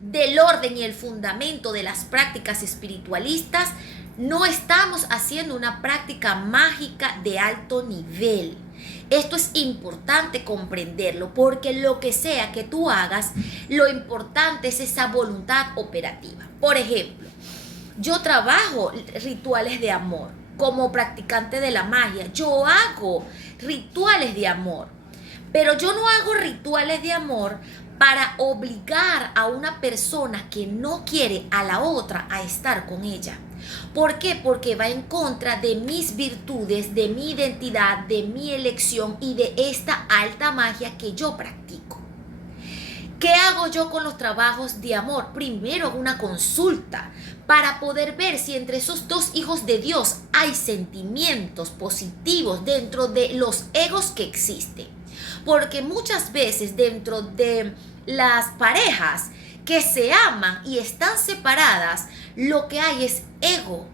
del orden y el fundamento de las prácticas espiritualistas, no estamos haciendo una práctica mágica de alto nivel. Esto es importante comprenderlo porque lo que sea que tú hagas, lo importante es esa voluntad operativa. Por ejemplo, yo trabajo rituales de amor como practicante de la magia. Yo hago rituales de amor, pero yo no hago rituales de amor para obligar a una persona que no quiere a la otra a estar con ella. ¿Por qué? Porque va en contra de mis virtudes, de mi identidad, de mi elección y de esta alta magia que yo practico. ¿Qué hago yo con los trabajos de amor? Primero hago una consulta para poder ver si entre esos dos hijos de Dios hay sentimientos positivos dentro de los egos que existen. Porque muchas veces dentro de las parejas que se aman y están separadas, lo que hay es ego.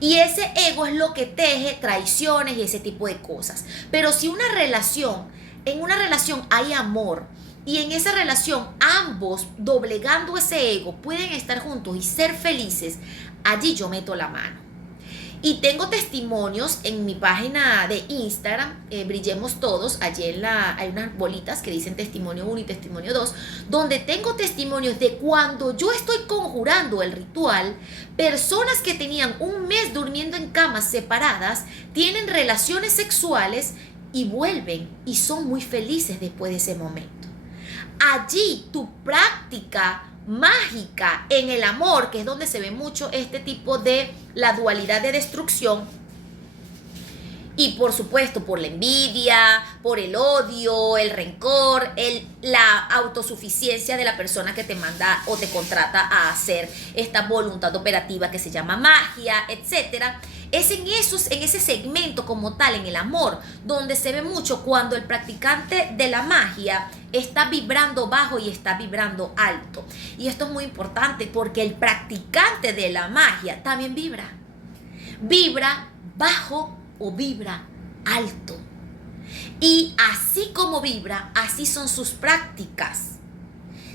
Y ese ego es lo que teje traiciones y ese tipo de cosas. Pero si en una relación hay amor, y en esa relación ambos doblegando ese ego pueden estar juntos y ser felices, allí yo meto la mano. Y tengo testimonios en mi página de Instagram, Brillemos Todos, allí hay unas bolitas que dicen testimonio 1 y testimonio 2, donde tengo testimonios de cuando yo estoy conjurando el ritual, personas que tenían un mes durmiendo en camas separadas, tienen relaciones sexuales y vuelven y son muy felices después de ese momento. Allí tu práctica mágica en el amor, que es donde se ve mucho este tipo de la dualidad de destrucción, y por supuesto por la envidia, por el odio, el rencor, la autosuficiencia de la persona que te manda o te contrata a hacer esta voluntad operativa que se llama magia, etcétera. Es en ese segmento como tal, en el amor, donde se ve mucho cuando el practicante de la magia está vibrando bajo y está vibrando alto. Y esto es muy importante porque el practicante de la magia también vibra. Vibra bajo o vibra alto. Y así como vibra, así son sus prácticas.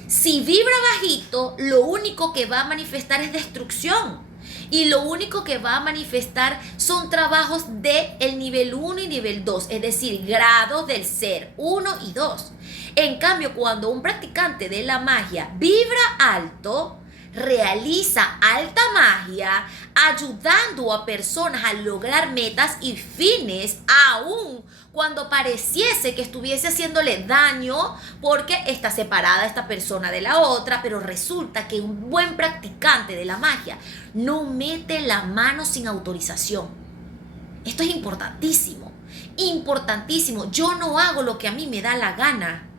Si vibra bajito, lo único que va a manifestar es destrucción. Y lo único que va a manifestar son trabajos del nivel 1 y nivel 2, es decir, grados del ser 1 y 2. En cambio, cuando un practicante de la magia vibra alto, realiza alta magia ayudando a personas a lograr metas y fines aún cuando pareciese que estuviese haciéndole daño porque está separada esta persona de la otra, pero resulta que un buen practicante de la magia no mete la mano sin autorización. Esto es importantísimo, importantísimo. Yo no hago lo que a mí me da la gana.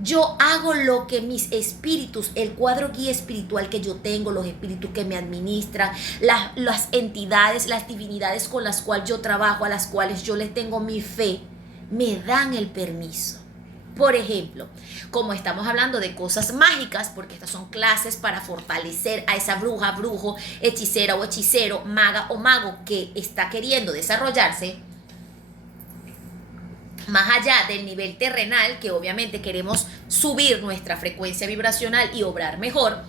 Yo hago lo que mis espíritus, el cuadro guía espiritual que yo tengo, los espíritus que me administran, las entidades, las divinidades con las cuales yo trabajo, a las cuales yo les tengo mi fe, me dan el permiso. Por ejemplo, como estamos hablando de cosas mágicas, porque estas son clases para fortalecer a esa bruja, brujo, hechicera o hechicero, maga o mago que está queriendo desarrollarse, más allá del nivel terrenal, que obviamente queremos subir nuestra frecuencia vibracional y obrar mejor,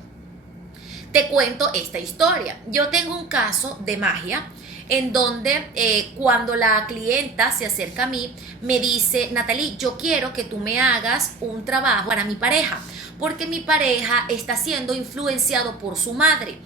te cuento esta historia. Yo tengo un caso de magia en donde cuando la clienta se acerca a mí, me dice: Natalie, yo quiero que tú me hagas un trabajo para mi pareja, porque mi pareja está siendo influenciado por su madre.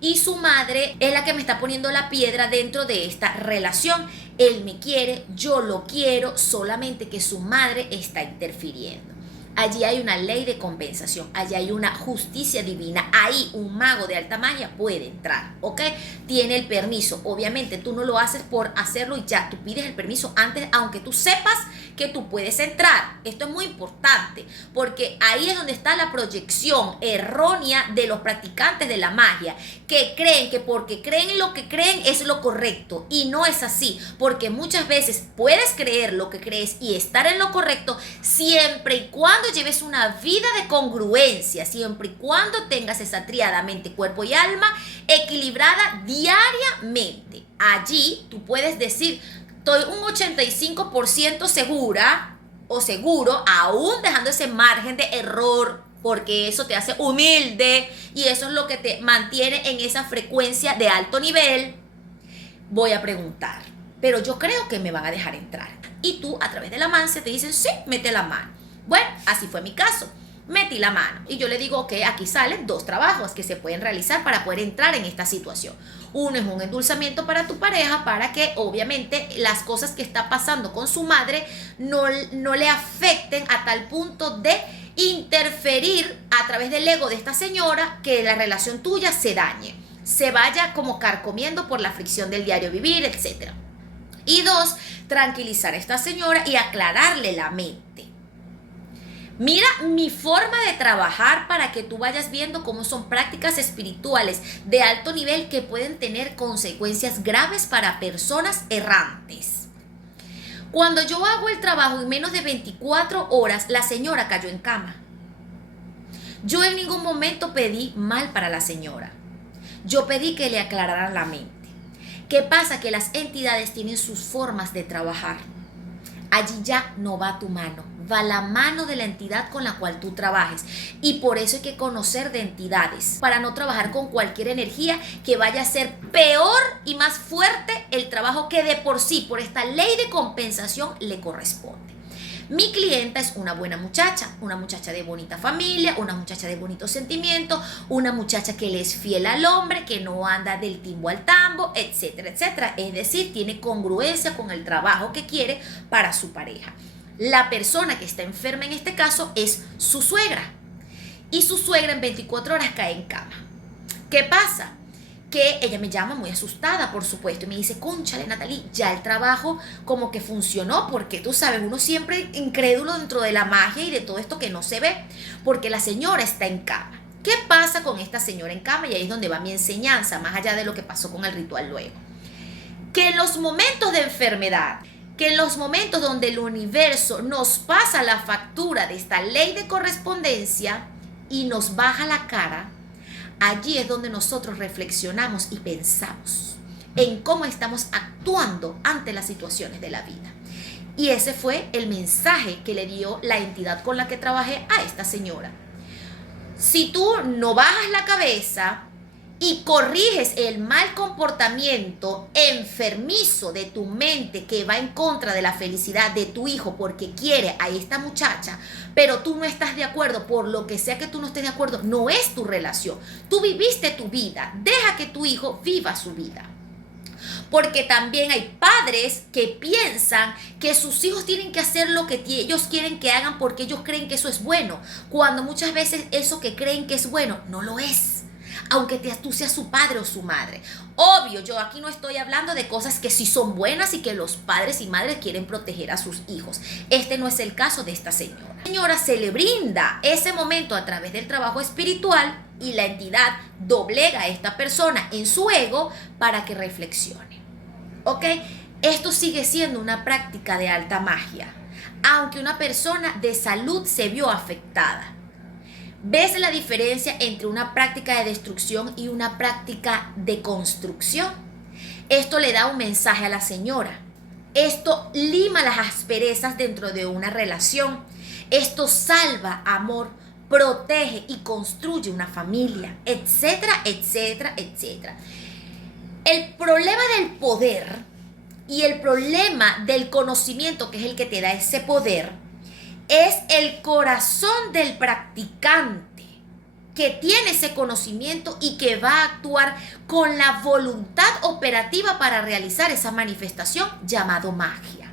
Y su madre es la que me está poniendo la piedra dentro de esta relación. Él me quiere, yo lo quiero, solamente que su madre está interfiriendo. Allí hay una ley de compensación, allí hay una justicia divina. Ahí un mago de alta magia puede entrar, ¿ok? Tiene el permiso. Obviamente tú no lo haces por hacerlo y ya. Tú pides el permiso antes, aunque tú sepas que tú puedes entrar. Esto es muy importante, porque ahí es donde está la proyección errónea de los practicantes de la magia, que creen que porque creen lo que creen es lo correcto, y no es así, porque muchas veces puedes creer lo que crees y estar en lo correcto siempre y cuando lleves una vida de congruencia, siempre y cuando tengas esa tríada mente, cuerpo y alma equilibrada diariamente. Allí tú puedes decir: estoy un 85% segura o seguro, aún dejando ese margen de error, porque eso te hace humilde y eso es lo que te mantiene en esa frecuencia de alto nivel. Voy a preguntar, pero yo creo que me van a dejar entrar. Y tú, a través de la mancia, te dicen: sí, mete la mano. Bueno, así fue mi caso. Metí la mano y yo le digo que aquí salen 2 trabajos que se pueden realizar para poder entrar en esta situación. Uno es un endulzamiento para tu pareja, para que obviamente las cosas que está pasando con su madre no le afecten a tal punto de interferir a través del ego de esta señora, que la relación tuya se dañe, se vaya como carcomiendo por la fricción del diario vivir, etc. Y 2, tranquilizar a esta señora y aclararle la mente. Mira mi forma de trabajar para que tú vayas viendo cómo son prácticas espirituales de alto nivel que pueden tener consecuencias graves para personas errantes. Cuando yo hago el trabajo en menos de 24 horas, la señora cayó en cama. Yo en ningún momento pedí mal para la señora. Yo pedí que le aclararan la mente. ¿Qué pasa? Que las entidades tienen sus formas de trabajar. Allí ya no va tu mano, va la mano de la entidad con la cual tú trabajes. Y por eso hay que conocer de entidades, para no trabajar con cualquier energía que vaya a ser peor y más fuerte el trabajo que de por sí, por esta ley de compensación, le corresponde. Mi clienta es una buena muchacha, una muchacha de bonita familia, una muchacha de bonitos sentimientos, una muchacha que le es fiel al hombre, que no anda del timbo al tambo, etcétera, etcétera. Es decir, tiene congruencia con el trabajo que quiere para su pareja. La persona que está enferma en este caso es su suegra, y su suegra en 24 horas cae en cama. ¿Qué pasa? Que ella me llama muy asustada, por supuesto, y me dice: cónchale, Natalie, ya el trabajo como que funcionó, porque tú sabes, uno siempre incrédulo dentro de la magia y de todo esto que no se ve, porque la señora está en cama. ¿Qué pasa con esta señora en cama? Y ahí es donde va mi enseñanza, más allá de lo que pasó con el ritual luego. Que en los momentos de enfermedad, que en los momentos donde el universo nos pasa la factura de esta ley de correspondencia y nos baja la cara, allí es donde nosotros reflexionamos y pensamos en cómo estamos actuando ante las situaciones de la vida. Y ese fue el mensaje que le dio la entidad con la que trabajé a esta señora. Si tú no bajas la cabeza y corriges el mal comportamiento enfermizo de tu mente que va en contra de la felicidad de tu hijo porque quiere a esta muchacha, pero tú no estás de acuerdo, por lo que sea que tú no estés de acuerdo, no es tu relación. Tú viviste tu vida, deja que tu hijo viva su vida. Porque también hay padres que piensan que sus hijos tienen que hacer lo que ellos quieren que hagan porque ellos creen que eso es bueno, cuando muchas veces eso que creen que es bueno no lo es, aunque tú seas su padre o su madre. Obvio, yo aquí no estoy hablando de cosas que sí son buenas y que los padres y madres quieren proteger a sus hijos. Este no es el caso de esta señora. La señora se le brinda ese momento a través del trabajo espiritual y la entidad doblega a esta persona en su ego para que reflexione. ¿Ok? Esto sigue siendo una práctica de alta magia, aunque una persona de salud se vio afectada. ¿Ves la diferencia entre una práctica de destrucción y una práctica de construcción? Esto le da un mensaje a la señora. Esto lima las asperezas dentro de una relación. Esto salva amor, protege y construye una familia, etcétera, etcétera, etcétera. El problema del poder y el problema del conocimiento, que es el que te da ese poder, es el corazón del practicante que tiene ese conocimiento y que va a actuar con la voluntad operativa para realizar esa manifestación llamado magia.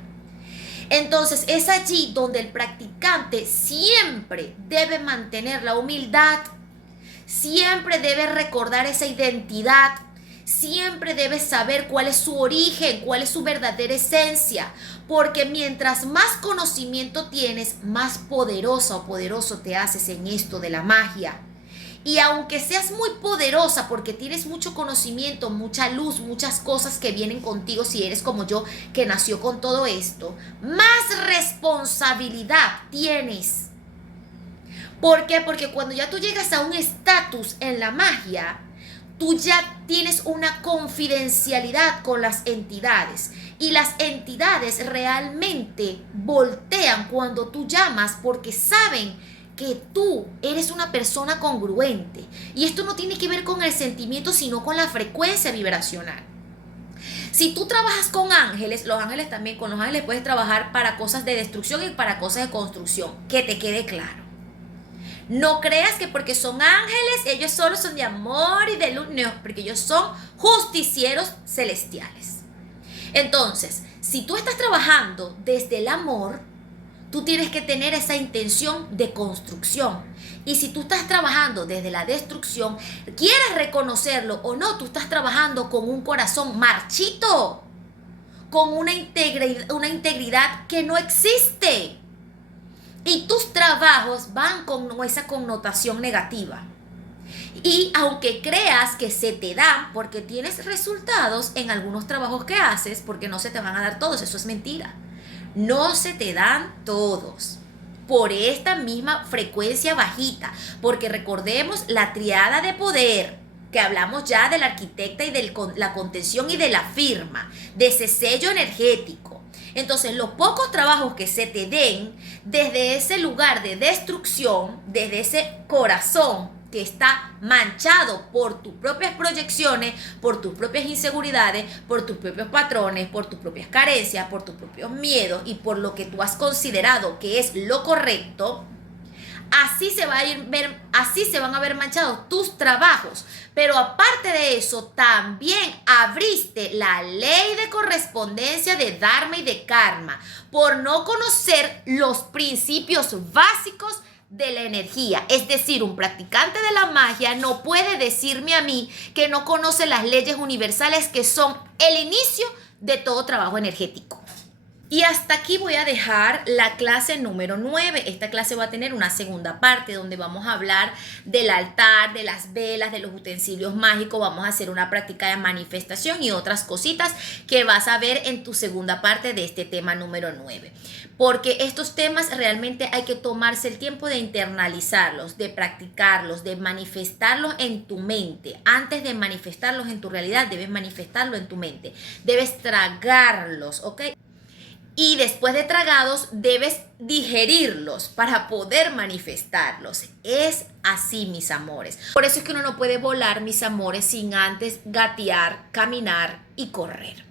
Entonces es allí donde el practicante siempre debe mantener la humildad, siempre debe recordar esa identidad, siempre debes saber cuál es su origen, cuál es su verdadera esencia, porque mientras más conocimiento tienes, más poderosa o poderoso te haces en esto de la magia. Y aunque seas muy poderosa porque tienes mucho conocimiento, mucha luz, muchas cosas que vienen contigo, si eres como yo que nació con todo esto, más responsabilidad tienes. ¿Por qué? Porque cuando ya tú llegas a un estatus en la magia, tú ya tienes una confidencialidad con las entidades y las entidades realmente voltean cuando tú llamas porque saben que tú eres una persona congruente. Y esto no tiene que ver con el sentimiento, sino con la frecuencia vibracional. Si tú trabajas con ángeles, los ángeles también, con los ángeles puedes trabajar para cosas de destrucción y para cosas de construcción, que te quede claro. No creas que porque son ángeles, ellos solo son de amor y de luz, no, porque ellos son justicieros celestiales. Entonces, si tú estás trabajando desde el amor, tú tienes que tener esa intención de construcción. Y si tú estás trabajando desde la destrucción, quieras reconocerlo o no, tú estás trabajando con un corazón marchito, con una integridad que no existe. Y tus trabajos van con esa connotación negativa. Y aunque creas que se te dan porque tienes resultados en algunos trabajos que haces, porque no se te van a dar todos, eso es mentira. No se te dan todos por esta misma frecuencia bajita, porque recordemos la triada de poder, que hablamos ya de la arquitecta y de la contención y de la firma, de ese sello energético. Entonces, los pocos trabajos que se te den desde ese lugar de destrucción, desde ese corazón que está manchado por tus propias proyecciones, por tus propias inseguridades, por tus propios patrones, por tus propias carencias, por tus propios miedos y por lo que tú has considerado que es lo correcto, así se van a ver manchados tus trabajos. Pero aparte de eso, también abriste la ley de correspondencia de Dharma y de Karma por no conocer los principios básicos de la energía. Es decir, un practicante de la magia no puede decirme a mí que no conoce las leyes universales que son el inicio de todo trabajo energético. Y hasta aquí voy a dejar la clase número 9. Esta clase va a tener una segunda parte donde vamos a hablar del altar, de las velas, de los utensilios mágicos. Vamos a hacer una práctica de manifestación y otras cositas que vas a ver en tu segunda parte de este tema número 9. Porque estos temas realmente hay que tomarse el tiempo de internalizarlos, de practicarlos, de manifestarlos en tu mente. Antes de manifestarlos en tu realidad, debes manifestarlo en tu mente. Debes tragarlos, ¿ok? Y después de tragados debes digerirlos para poder manifestarlos. Es así, mis amores. Por eso es que uno no puede volar, mis amores, sin antes gatear, caminar y correr.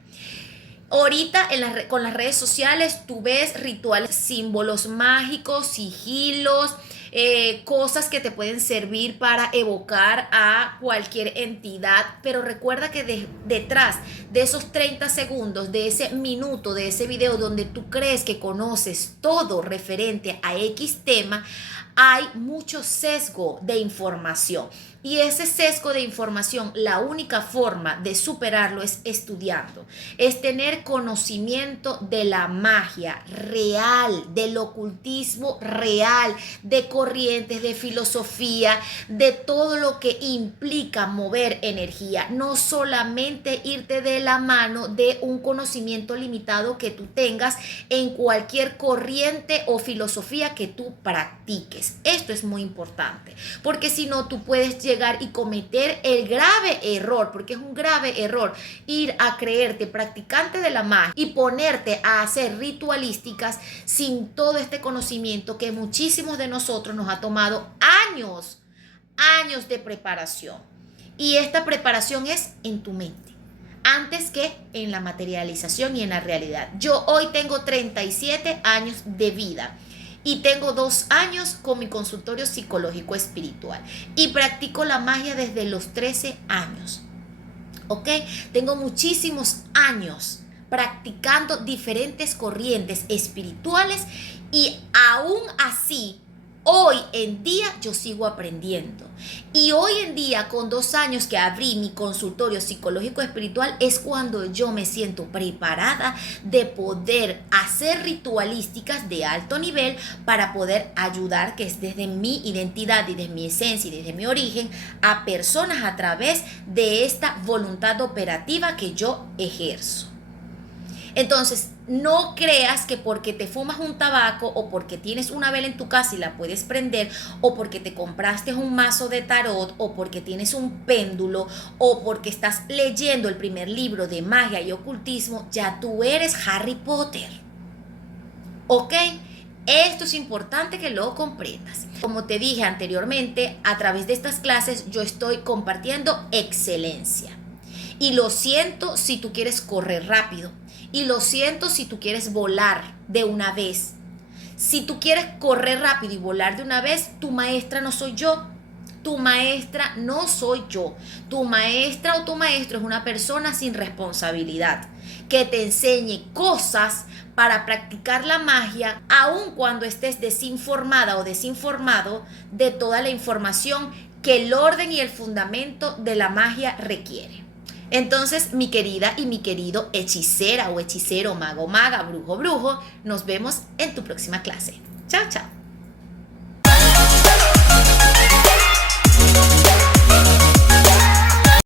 Ahorita con las redes sociales tú ves rituales, símbolos mágicos, sigilos, cosas que te pueden servir para evocar a cualquier entidad, pero recuerda que detrás de esos 30 segundos, de ese minuto, de ese video donde tú crees que conoces todo referente a X tema, hay mucho sesgo de información. Y ese sesgo de información, la única forma de superarlo es estudiando, es tener conocimiento de la magia real, del ocultismo real, de corrientes, de filosofía, de todo lo que implica mover energía, no solamente irte de la mano de un conocimiento limitado que tú tengas en cualquier corriente o filosofía que tú practiques. Esto es muy importante, porque si no, tú puedes llegar y cometer el grave error, porque es un grave error ir a creerte practicante de la magia y ponerte a hacer ritualísticas sin todo este conocimiento que muchísimos de nosotros nos ha tomado años de preparación. Y esta preparación es en tu mente, antes que en la materialización y en la realidad. Yo hoy tengo 37 años de vida y tengo 2 años con mi consultorio psicológico espiritual y practico la magia desde los 13 años. ¿Ok? Tengo muchísimos años practicando diferentes corrientes espirituales y aún así hoy en día yo sigo aprendiendo. Y hoy en día, con 2 años que abrí mi consultorio psicológico espiritual, es cuando yo me siento preparada de poder hacer ritualísticas de alto nivel para poder ayudar, que es desde mi identidad y desde mi esencia y desde mi origen, a personas a través de esta voluntad operativa que yo ejerzo. Entonces, no creas que porque te fumas un tabaco o porque tienes una vela en tu casa y la puedes prender, o porque te compraste un mazo de tarot, o porque tienes un péndulo, o porque estás leyendo el primer libro de magia y ocultismo, ya tú eres Harry Potter. ¿Ok? Esto es importante que lo comprendas. Como te dije anteriormente, a través de estas clases yo estoy compartiendo excelencia. Y lo siento si tú quieres correr rápido. Y lo siento si tú quieres volar de una vez. Si tú quieres correr rápido y volar de una vez, tu maestra no soy yo. Tu maestra no soy yo. Tu maestra o tu maestro es una persona sin responsabilidad, que te enseñe cosas para practicar la magia, aun cuando estés desinformada o desinformado de toda la información que el orden y el fundamento de la magia requiere. Entonces, mi querida y mi querido hechicera o hechicero, mago, maga, brujo, brujo, nos vemos en tu próxima clase. Chao, chao.